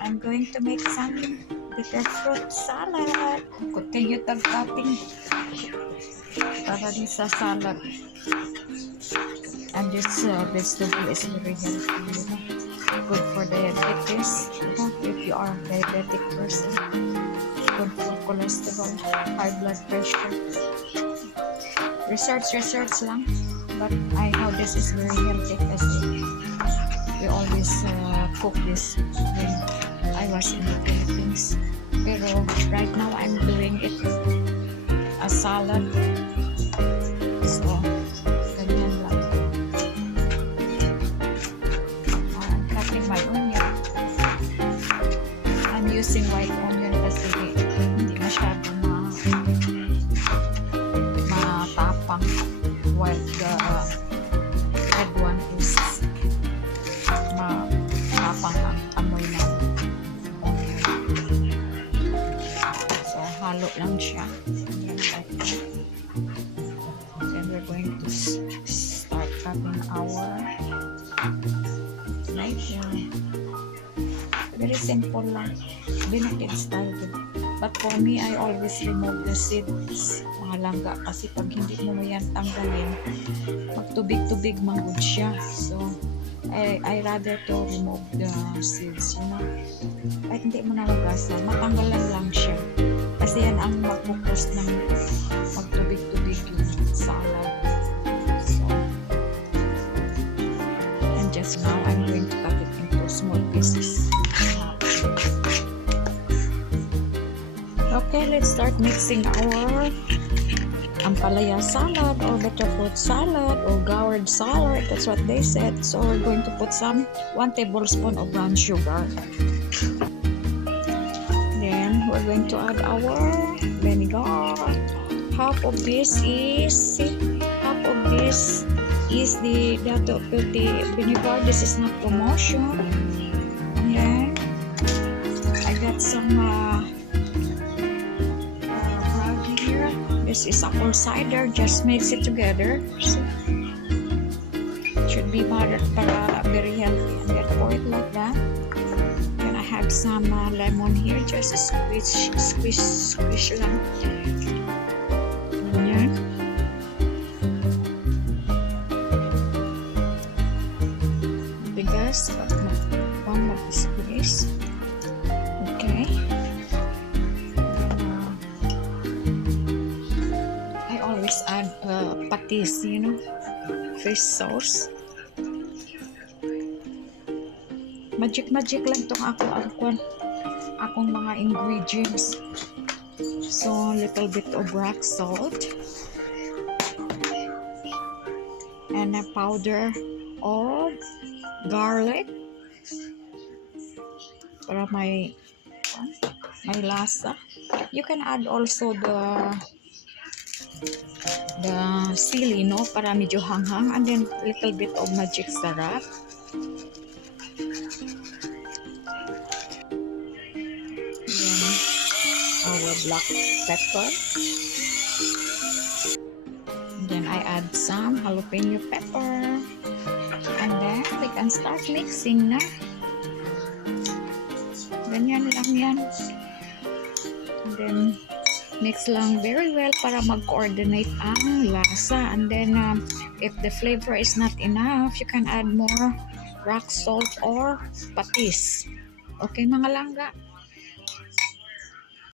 I'm going to make some bitter fruit salad. Continue tag-topping para din sa salad. And this vegetable is very healthy, good for diabetes, if you are a diabetic person, good for cholesterol, high blood pressure. Research lang, but I know this is very healthy kasi we always cook this when I was in the Philippines. Pero right now I'm doing it as salad. So ganyan lang. I'm cutting my onion. I'm using white onion kasi hindi masyado matapang, while the red one is matapang ang amoy na. So halo lang siya. Then we're going to start cutting our right here. Very simple lang. Binakid style. But for me, I always remove the seeds, mga langga, kasi pag hindi mo yan tanggalin, magtubig-tubig manggod siya. So, I rather to remove the seeds, you know. Kahit hindi mo na magasan, matanggalan lang siya. Kasi yan ang mag-focus ng magtubig-tubig yung salad. So, and just now, I'm going to cut it into small pieces. Okay, let's start mixing our Ampalaya salad or butterfruit salad or gourd salad. That's what they said. So we're going to put 1 tablespoon of brown sugar. Then we're going to add our vinegar. Half of this is the Dato Puti vinegar. This is not promotion. And then I got some this is apple cider, just mix it together. So, it should be moderate para very healthy, and then pour it like that. Then I have some lemon here, just squish lang. Ganyan. Bigas, one mag-squeeze. Okay. Add patis, you know, fish sauce. Magic lang tong akong mga ingredients. So little bit of rock salt and a powder of garlic para may lasa. You can add also the sili, no, para medyo hanghang, and then little bit of magic sarap. Then our black pepper. And then I add some jalapeno pepper, and then we can start mixing na. Ganyan lang yan. And then mix lang very well para mag-coordinate ang lasa. And then if the flavor is not enough, you can add more rock salt or patis. Okay mga langga?